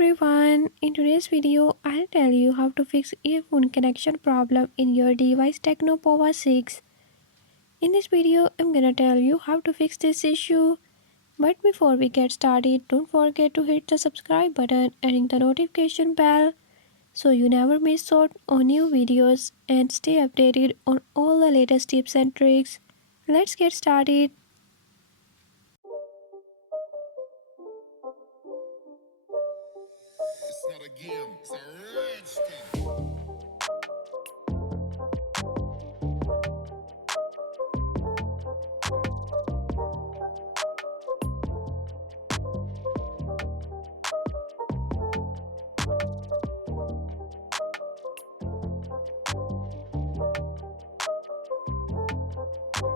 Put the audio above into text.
everyone, in today's video I'll tell you how to fix earphone connection problem in your device Tecno Pova 6. In this video I'm gonna tell you how to fix this issue. But before we get started, don't forget to hit the subscribe button and ring the notification bell so you never miss out on new videos and stay updated on all the latest tips and tricks. Let's get started. It's not a game, it's a rich thing.